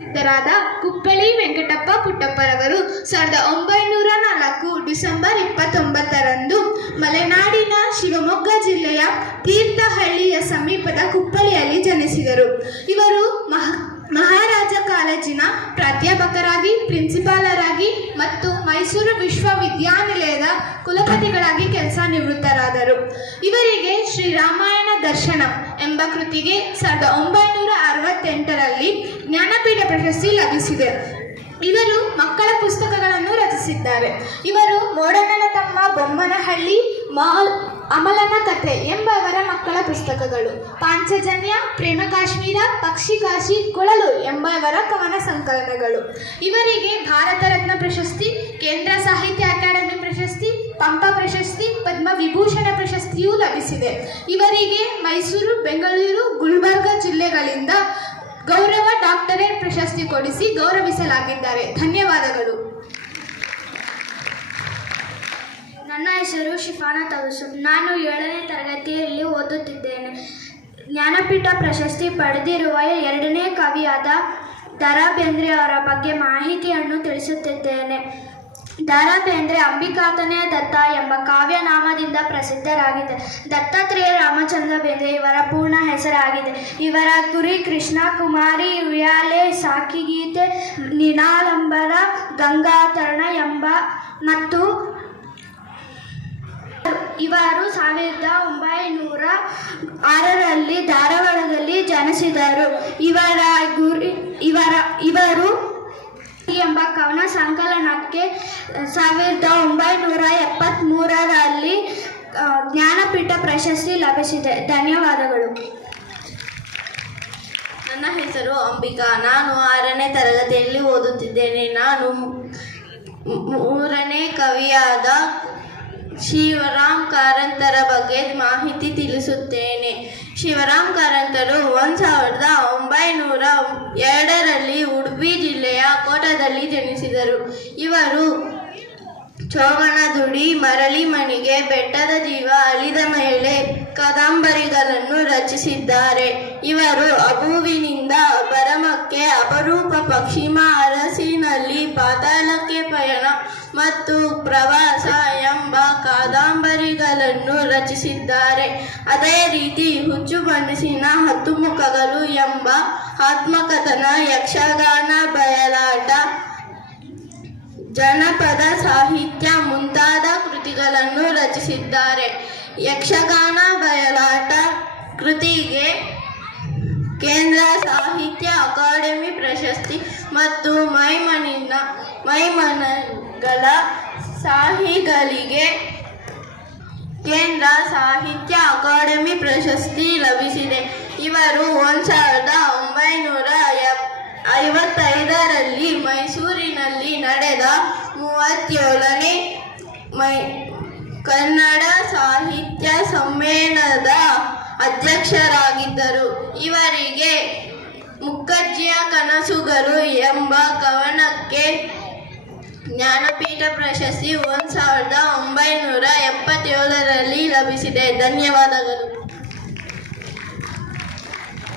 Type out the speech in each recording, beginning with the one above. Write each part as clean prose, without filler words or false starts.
ಸಿದ್ಧರಾದ Kuppali Venkatappa ಪುಟ್ಟಪ್ಪರವರು 1904 December 29ರಂದು ಮಲೆನಾಡಿನ ಶಿವಮೊಗ್ಗ ಜಿಲ್ಲೆಯ ತೀರ್ಥಹಳ್ಳಿಯ ಸಮೀಪದ ಕುಪ್ಪಳಿಯಲ್ಲಿ ಜನಿಸಿದರು. ಇವರು ಮಹಾರಾಜ ಕಾಲೇಜಿನ ಪ್ರಾಧ್ಯಾಪಕರಾಗಿ, ಪ್ರಿನ್ಸಿಪಾಲರಾಗಿ ಮತ್ತು ಮೈಸೂರು ವಿಶ್ವವಿದ್ಯಾನಿಲಯದ ಕುಲಪತಿಗಳಾಗಿ ಕೆಲಸ ನಿವೃತ್ತರಾದರು. ಇವರಿಗೆ ಶ್ರೀರಾಮಾಯಣ ದರ್ಶನಂ ಎಂಬ ಕೃತಿಗೆ 1968ರಲ್ಲಿ ಜ್ಞಾನಪೀಠ ಪ್ರಶಸ್ತಿ ಲಭಿಸಿದೆ. ಇವರು ಮಕ್ಕಳ ಪುಸ್ತಕಗಳನ್ನು ರಚಿಸಿದ್ದಾರೆ. ಇವರು ಮೋಡಣ್ಣನ ತಮ್ಮ ಬೊಮ್ಮನಹಳ್ಳಿ, ಅಮಲನ ಕಥೆ ಎಂಬವರ ಮಕ್ಕಳ ಪುಸ್ತಕಗಳು, ಪಾಂಚಜನ್ಯ, ಪ್ರೇಮ ಕಾಶ್ಮೀರ, ಪಕ್ಷಿ ಕಾಶಿ, ಕೊಳಲು ಎಂಬವರ ಕವನ ಸಂಕಲನಗಳು. ಇವರಿಗೆ ಭಾರತ ರತ್ನ ಪ್ರಶಸ್ತಿ, ಕೇಂದ್ರ ಸಾಹಿತ್ಯ ಅಕಾಡೆಮಿ ಪ್ರಶಸ್ತಿ, ಪಂಪ ಪ್ರಶಸ್ತಿ, ಪದ್ಮವಿಭೂಷಣ ಪ್ರಶಸ್ತಿಯೂ ಲಭಿಸಿದೆ. ಇವರಿಗೆ ಮೈಸೂರು, ಬೆಂಗಳೂರು, ಗುಲ್ಬರ್ಗ ಜಿಲ್ಲೆಗಳಿಂದ ಗೌರವ ಡಾಕ್ಟರೇಟ್ ಪ್ರಶಸ್ತಿ ಕೊಡಿಸಿ ಗೌರವಿಸಲಾಗಿದ್ದಾರೆ. ಧನ್ಯವಾದಗಳು. ನನ್ನ ಹೆಸರು ಶಿಫಾನಾ ತವಸುಫ್. ನಾನು 7ನೇ ತರಗತಿಯಲ್ಲಿ ಓದುತ್ತಿದ್ದೇನೆ. ಜ್ಞಾನಪೀಠ ಪ್ರಶಸ್ತಿ ಪಡೆದಿರುವ 2ನೇ ಕವಿಯಾದ ದ.ರಾ ಬೇಂದ್ರೆ ಅವರ ಬಗ್ಗೆ ಮಾಹಿತಿಯನ್ನು ತಿಳಿಸುತ್ತಿದ್ದೇನೆ. ದ.ರಾ ಬೇಂದ್ರೆ ಅಂಬಿಕಾತನಯ ದತ್ತ ಎಂಬ ಕಾವ್ಯನಾಮದಿಂದ ಪ್ರಸಿದ್ಧರಾಗಿದೆ. ದತ್ತಾತ್ರೇಯ ರಾಮಚಂದ್ರ ಬೇಂದ್ರೆ ಇವರ ಪೂರ್ಣ ಹೆಸರಾಗಿದೆ. ಇವರ ಗುರಿ ಕೃಷ್ಣ ಕುಮಾರಿ, ಉಯ್ಯಾಲೆ, ಸಾಕಿಗೀತೆ, ನೀಲಾಂಬರ, ಗಂಗಾತರಣ ಎಂಬ ಮತ್ತು ಇವರು 1906ರಲ್ಲಿ ಧಾರವಾಡದಲ್ಲಿ ಜನಿಸಿದರು. ಇವರು ಎಂಬ ಕವನ ಸಂಕಲನಕ್ಕೆ 1973ರಲ್ಲಿ ಜ್ಞಾನಪೀಠ ಪ್ರಶಸ್ತಿ ಲಭಿಸಿದೆ. ಧನ್ಯವಾದಗಳು. ನನ್ನ ಹೆಸರು ಅಂಬಿಕಾ. ನಾನು 6ನೇ ತರಗತಿಯಲ್ಲಿ ಓದುತ್ತಿದ್ದೇನೆ. ನಾನು 3ನೇ ಕವಿಯಾದ ಶಿವರಾಮ್ ಕಾರಂತರ ಬಗ್ಗೆ ಮಾಹಿತಿ ತಿಳಿಸುತ್ತೇನೆ. ಶಿವರಾಮ್ ಕಾರಂತರು 1902ರಲ್ಲಿ ಉಡುಪಿ ಜಿಲ್ಲೆಯ ಕೋಟದಲ್ಲಿ ಜನಿಸಿದರು. ಇವರು ಚೋಗಣದುಡಿ, ಮರಳಿ ಮಣಿಗೆ, ಬೆಟ್ಟದ ಜೀವ, ಅಳಿದ ಮೇಲೆ ಕಾದಂಬರಿಗಳನ್ನು ರಚಿಸಿದ್ದಾರೆ. ಇವರು ಅಬುವಿನಿಂದ ಬರಮಕ್ಕೆ, ಅಪರೂಪ ಪಕ್ಷಿಮ, ಅರಸಿನಲ್ಲಿ, ಪಾತಾಳಕ್ಕೆ ಪಯಣ ಮತ್ತು ಪ್ರವಾಸ ಎಂಬ ಕಾದಂಬರಿಗಳನ್ನು ರಚಿಸಿದ್ದಾರೆ. ಅದೇ ರೀತಿ ಹುಚ್ಚು ಮನಸ್ಸಿನ 10 ಮುಖಗಳು ಎಂಬ ಆತ್ಮಕಥನ, ಯಕ್ಷಗಾನ, ಬಯಲಾಟ, ಜನಪದ ಸಾಹಿತ್ಯ ಮುಂತಾದ ಕೃತಿಗಳನ್ನು ರಚಿಸಿದ್ದಾರೆ. ಯಕ್ಷಗಾನ ಬಯಲಾಟ ಕೃತಿಗೆ ಕೇಂದ್ರ ಸಾಹಿತ್ಯ ಅಕಾಡೆಮಿ ಪ್ರಶಸ್ತಿ ಮತ್ತು ಮೈಮನಗಳ ಸಾಹಿಗಳಿಗೆ ಕೇಂದ್ರ ಸಾಹಿತ್ಯ ಅಕಾಡೆಮಿ ಪ್ರಶಸ್ತಿ ಲಭಿಸಿದೆ. ಇವರು 1955ರಲ್ಲಿ ಮೈಸೂರಿನಲ್ಲಿ ನಡೆದ 37ನೇ ಕನ್ನಡ ಸಾಹಿತ್ಯ ಸಮ್ಮೇಳನದ ಅಧ್ಯಕ್ಷರಾಗಿದ್ದರು. ಇವರಿಗೆ ಮುಖರ್ಜಿಯ ಕನಸುಗಳು ಎಂಬ ಕವನಕ್ಕೆ ಜ್ಞಾನಪೀಠ ಪ್ರಶಸ್ತಿ 1977ರಲ್ಲಿ ಲಭಿಸಿದೆ. ಧನ್ಯವಾದಗಳು.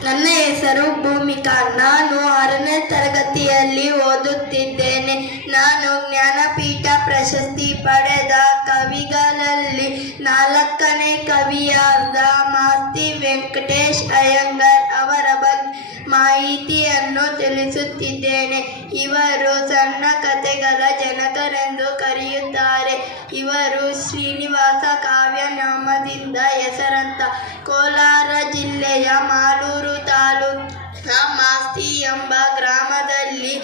ನನ್ನ ಹೆಸರು ಭೂಮಿಕಾ. ನಾನು 6ನೇ ತರಗತಿಯಲ್ಲಿ ಓದುತ್ತಿದ್ದೇನೆ. ನಾನು ಜ್ಞಾನಪೀಠ ಪ್ರಶಸ್ತಿ ಪಡೆದ ಕವಿಗಳಲ್ಲಿ 4ನೇ ಕವಿಯಾದ ಮಾಸ್ತಿ ವೆಂಕಟೇಶ್ ಅಯ್ಯಂಗಾರ್ ಅವರ ಬಗ್ಗೆ ಮಾಹಿತಿಯನ್ನು ತಿಳಿಸುತ್ತಿದ್ದೇನೆ. ಇವರು ಸಣ್ಣ ಕಥೆಗಳ ಜನಕರೆಂದು ಕರೆಯುತ್ತಾರೆ. ಇವರು ಶ್ರೀನಿವಾಸ ಕಾವ್ಯನಾಮದಿಂದ ಹೆಸರಾಂತ. ಕೋಲಾರ ಜಿಲ್ಲೆಯ ಮಾಲೂರು ತಾಲೂಕಿನ ಮಾಸ್ತಿ ಎಂಬ ಗ್ರಾಮದಲ್ಲಿ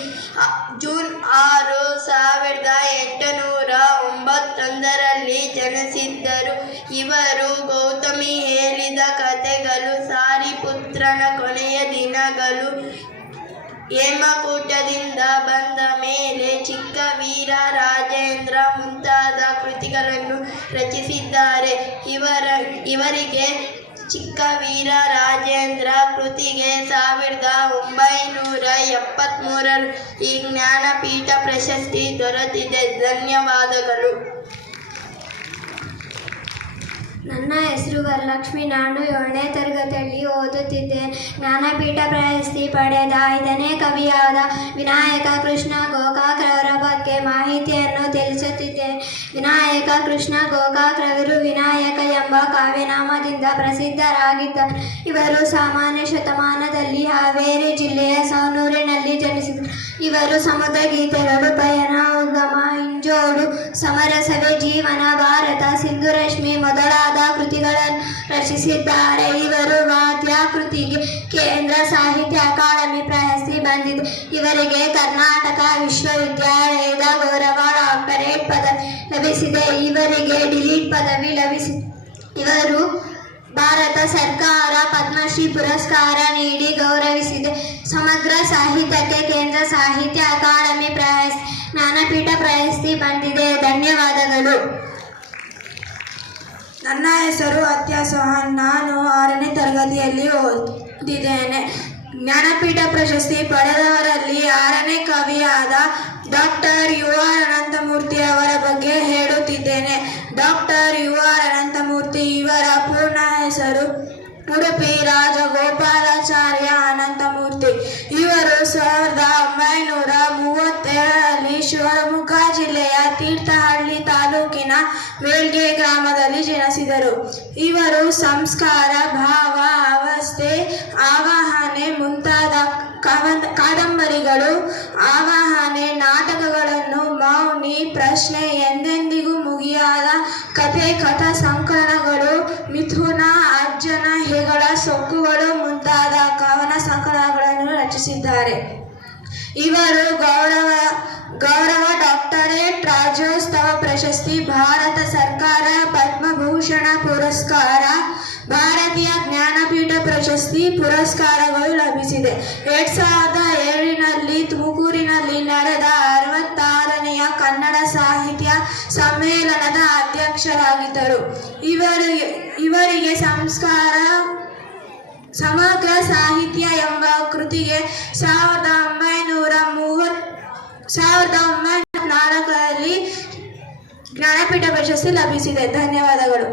ಜೂನ್ 6, 1891ರಲ್ಲಿ ಜನಿಸಿದ್ದರು. ಇವರು ಗೌತಮಿ ಹೇಳಿದ ಕಥೆಗಳು, ಸಾರಿಪುತ್ರನ ಕೊನೆಯ ದಿನಗಳು, ಹೇಮಕೂಟದಿಂದ ಬಂದ ಮೇಲೆ, ಚಿಕ್ಕ ವೀರ ರಾಜೇಂದ್ರ ಮುಂತಾದ ಕೃತಿಗಳನ್ನು ರಚಿಸಿದ್ದಾರೆ. ಇವರಿಗೆ ಚಿಕ್ಕ ವೀರ ರಾಜೇಂದ್ರ ಕೃತಿಗೆ 1973ರಲ್ಲಿ ಜ್ಞಾನಪೀಠ ಪ್ರಶಸ್ತಿ ದೊರೆತಿದೆ. ಧನ್ಯವಾದಗಳು. ನನ್ನ ಹೆಸರು ವರಲಕ್ಷ್ಮಿ. ನಾನು 7ನೇ ತರಗತಿಯಲ್ಲಿ ಓದುತ್ತಿದ್ದೇನೆ. ಜ್ಞಾನಪೀಠ ಪ್ರಶಸ್ತಿ ಪಡೆದ 5ನೇ ಕವಿಯಾದ ವಿನಾಯಕ ಕೃಷ್ಣ ಗೋಕಾಕ್ ರವರ ಬಗ್ಗೆ ಮಾಹಿತಿಯನ್ನು ತಿಳಿಸುತ್ತಿದ್ದೇನೆ. ವಿನಾಯಕ ಕೃಷ್ಣ ಗೋಕಾಕ್ ರವರು ವಿನಾಯಕ ಎಂಬ ಕಾವ್ಯನಾಮದಿಂದ ಪ್ರಸಿದ್ಧರಾಗಿದ್ದರು. ಇವರು ಸಾಮಾನ್ಯ ಶತಮಾನದಲ್ಲಿ ಹಾವೇರಿ ಜಿಲ್ಲೆಯ ಸವಣೂರಿನಲ್ಲಿ ಜನಿಸಿದರು. ಇವರು ಸಮುದ್ರ ಗೀತೆಗಳು, ಪಯಣ, ಉಗಮ, ಹಿಂಜೋಡು, ಸಮರಸವೇ ಜೀವನ, ಭಾರತ, ಸಿಂಧುರಶ್ಮಿ ಮೊದಲಾದ ಕೃತಿಗಳನ್ನು ರಚಿಸಿದ್ದಾರೆ. ಇವರು ವಾದ್ಯ ಕೃತಿಗೆ ಕೇಂದ್ರ ಸಾಹಿತ್ಯ ಅಕಾಡೆಮಿ ಪ್ರಶಸ್ತಿ ಬಂದಿದೆ. ಇವರಿಗೆ ಕರ್ನಾಟಕ ವಿಶ್ವವಿದ್ಯಾಲಯದ ಗೌರವ ಡಾಕ್ಟರೇಟ್ ಪದವಿ ಲಭಿಸಿದೆ. ಇವರಿಗೆ ಡಿಲೀಟ್ ಪದವಿ ಲಭಿಸಿದೆ. ಇವರು ಭಾರತ ಸರ್ಕಾರ ಪದ್ಮಶ್ರೀ ಪುರಸ್ಕಾರ ನೀಡಿ ಗೌರವಿಸಿದೆ. ಸಮಗ್ರ ಸಾಹಿತ್ಯಕ್ಕೆ ಕೇಂದ್ರ ಸಾಹಿತ್ಯ ಅಕಾಡೆಮಿ ಪ್ರಶಸ್ತಿ, ಜ್ಞಾನಪೀಠ ಪ್ರಶಸ್ತಿ ಬಂದಿದೆ. ಧನ್ಯವಾದಗಳು. ನನ್ನ ಹೆಸರು ಅತ್ಯಾ ಸೋಹನ್. ನಾನು 6ನೇ ತರಗತಿಯಲ್ಲಿ ಓದಿದ್ದೇನೆ. ಜ್ಞಾನಪೀಠ ಪ್ರಶಸ್ತಿ ಪಡೆದವರಲ್ಲಿ 6ನೇ ಕವಿಯಾದ ಡಾಕ್ಟರ್ ಯು ಆರ್ ಅನಂತಮೂರ್ತಿ ಅವರ ಬಗ್ಗೆ ಹೇಳುತ್ತಿದ್ದೇನೆ. ಡಾಕ್ಟರ್ ಯು ಆರ್ ಅನಂತಮೂರ್ತಿ ಇವರ ಪೂರ್ಣ ಹೆಸರು ಉಡುಪಿ ರಾಜಗೋಪಾಲಾಚಾರ್ಯ ಅನಂತಮೂರ್ತಿ. ಇವರು 1937ರಲ್ಲಿ ಶಿವಮೊಗ್ಗ ಜಿಲ್ಲೆಯ ತೀರ್ಥಹಳ್ಳಿ ತಾಲೂಕಿನ ವೇಳ್ಗೆ ಗ್ರಾಮದಲ್ಲಿ ಜನಿಸಿದರು. ಇವರು ಸಂಸ್ಕಾರ, ಭಾವ, ಅವಸ್ಥೆ, ಆವಾಹನೆ ಮುಂತಾದ ಕಾದಂಬರಿಗಳು, ಆವಾಹನೆ, ನಾಟಕಗಳನ್ನು, ಮೌನಿ, ಪ್ರಶ್ನೆ, ಎಂದೆಂದಿಗೂ ಮುಗಿಯಾದ ಕಥೆ, ಕಥಾ ಸಂಕಲನಗಳು, ಮಿಥುನ, ಅರ್ಜುನ, ಹೆಗಳ ಸೊಕ್ಕುಗಳು ಮುಂತಾದ ಕವನ ಸಂಕಲನಗಳನ್ನು ರಚಿಸಿದ್ದಾರೆ. ಇವರು ಗೌರವ ಡಾಕ್ಟರೇಟ್, ರಾಜ್ಯೋತ್ಸವ ಪ್ರಶಸ್ತಿ, ಭಾರತ ಸರ್ಕಾರ ಪದ್ಮಭೂಷಣ ಪುರಸ್ಕಾರ, ಭಾರತೀಯ ಜ್ಞಾನಪೀಠ ಪ್ರಶಸ್ತಿ ಪುರಸ್ಕಾರಗಳು ಲಭಿಸಿದೆ. 2007ರಲ್ಲಿ ತುಮಕೂರಿನಲ್ಲಿ ನಡೆದ 66ನೆಯ ಕನ್ನಡ ಸಾಹಿತ್ಯ ಸಮ್ಮೇಳನದ ಅಧ್ಯಕ್ಷರಾಗಿದ್ದರು. ಇವರಿಗೆ ಸಮಗ್ರ ಸಾಹಿತ್ಯ ಎಂಬ ಕೃತಿಗೆ 1934ರಲ್ಲಿ ಜ್ಞಾನಪೀಠ ಪ್ರಶಸ್ತಿ ಲಭಿಸಿದೆ. ಧನ್ಯವಾದಗಳು.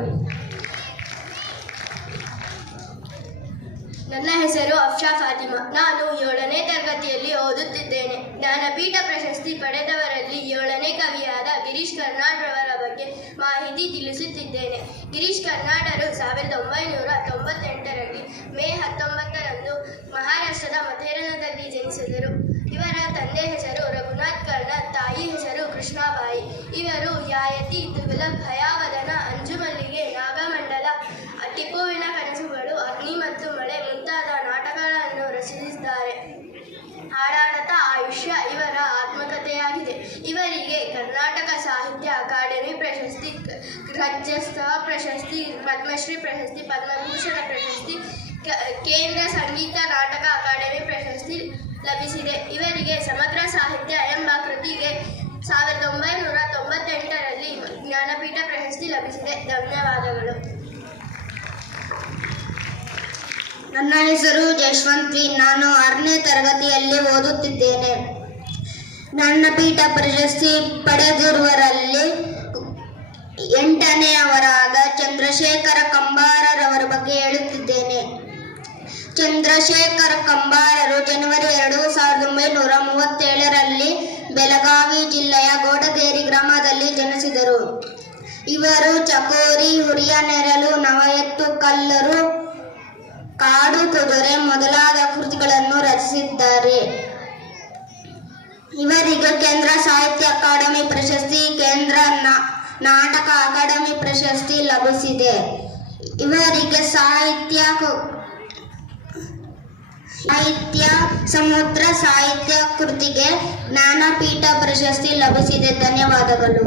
ನನ್ನ ಹೆಸರು ಅಫ್ಶಾ ಫಾತಿಮಾ. ನಾನು 7ನೇ ತರಗತಿಯಲ್ಲಿ ಓದುತ್ತಿದ್ದೇನೆ. ಜ್ಞಾನಪೀಠ ಪ್ರಶಸ್ತಿ ಪಡೆದವರಲ್ಲಿ 7ನೇ ಕವಿಯಾದ ಗಿರೀಶ್ ಕಾರ್ನಾಡ್ ರವರ ಬಗ್ಗೆ ಮಾಹಿತಿ ತಿಳಿಸುತ್ತಿದ್ದೇನೆ. ಗಿರೀಶ್ ಕಾರ್ನಾಡರು 1998ರಲ್ಲಿ ಮೇ 19ರಂದು ಮಹಾರಾಷ್ಟ್ರದ ಮಥೇರಾದಲ್ಲಿ ಜನಿಸಿದರು. ಇವರ ತಂದೆ ಹೆಸರು ರಘುನಾಥ್ ಕಾರ್ನಾಡ್, ತಾಯಿ ಹೆಸರು ಕೃಷ್ಣಾಬಾಯಿ. ಇವರು ಯಾಯತಿ, ತುಘಲಕ್, ಹಯಾವದನ, ಅಂಜುಮಲ್ಲಿಗೆ, ನಾಗಮಂಡಲ, ಟಿಪ್ಪುವಿನ ಕನಸುಗಳು, ಅಗ್ನಿ ಮತ್ತು ಮಳೆ ಮುಂತಾದ ನಾಟಕಗಳನ್ನು ರಚಿಸಿದ್ದಾರೆ. ಆಡಾಡತ ಆಯುಷ್ಯ ಇವರ ಆತ್ಮಕಥೆಯಾಗಿದೆ. ಇವರಿಗೆ ಕರ್ನಾಟಕ ಸಾಹಿತ್ಯ ಅಕಾಡೆಮಿ ಪ್ರಶಸ್ತಿ, ರಾಜ್ಯೋತ್ಸವ ಪ್ರಶಸ್ತಿ, ಪದ್ಮಶ್ರೀ ಪ್ರಶಸ್ತಿ, ಪದ್ಮಭೂಷಣ ಪ್ರಶಸ್ತಿ, ಕೇಂದ್ರ ಸಂಗೀತ ನಾಟಕ ಅಕಾಡೆಮಿ ಪ್ರಶಸ್ತಿ ಲಭಿಸಿದೆ. ಇವರಿಗೆ ಸಮಗ್ರ ಸಾಹಿತ್ಯ ಎಂಬ ಕೃತಿಗೆ 1998ರಲ್ಲಿ ಜ್ಞಾನಪೀಠ ಪ್ರಶಸ್ತಿ ಲಭಿಸಿದೆ. ಧನ್ಯವಾದಗಳು. ನನ್ನ ಹೆಸರು ಜಶ್ವಂತ್ ಪಿ. ನಾನು 6ನೇ ತರಗತಿಯಲ್ಲಿ ಓದುತ್ತಿದ್ದೇನೆ. ಜ್ಞಾನಪೀಠ ಪ್ರಶಸ್ತಿ ಪಡೆದಿರುವರಲ್ಲಿ 8ನೇಯವರಾದ ಚಂದ್ರಶೇಖರ ಕಂಬಾರರವರ ಬಗ್ಗೆ ಹೇಳುತ್ತಿದ್ದೇನೆ. ಚಂದ್ರಶೇಖರ ಕಂಬಾರರು ಜನವರಿ 2, 1937ರಲ್ಲಿ ಬೆಳಗಾವಿ ಜಿಲ್ಲೆಯ ಗೋಡಗೇರಿ ಗ್ರಾಮದಲ್ಲಿ ಜನಿಸಿದರು. ಇವರು ಚಕೋರಿ, ಹುರಿಯ ನೆರಳು, ನವಯತ್ತು ಕಲ್ಲರು, ಕಾಡು ಕುದುರೆ ಮೊದಲಾದ ಕೃತಿಗಳನ್ನು ರಚಿಸಿದ್ದಾರೆ. ಇವರಿಗೆ ಕೇಂದ್ರ ಸಾಹಿತ್ಯ ಅಕಾಡೆಮಿ ಪ್ರಶಸ್ತಿ, ಕೇಂದ್ರ ನಾಟಕ ಅಕಾಡೆಮಿ ಪ್ರಶಸ್ತಿ ಲಭಿಸಿದೆ. ಇವರಿಗೆ ಸಾಹಿತ್ಯ ಸಮುದ್ರ ಸಾಹಿತ್ಯ ಕೃತಿಗೆ ಜ್ಞಾನಪೀಠ ಪ್ರಶಸ್ತಿ ಲಭಿಸಿದೆ. ಧನ್ಯವಾದಗಳು.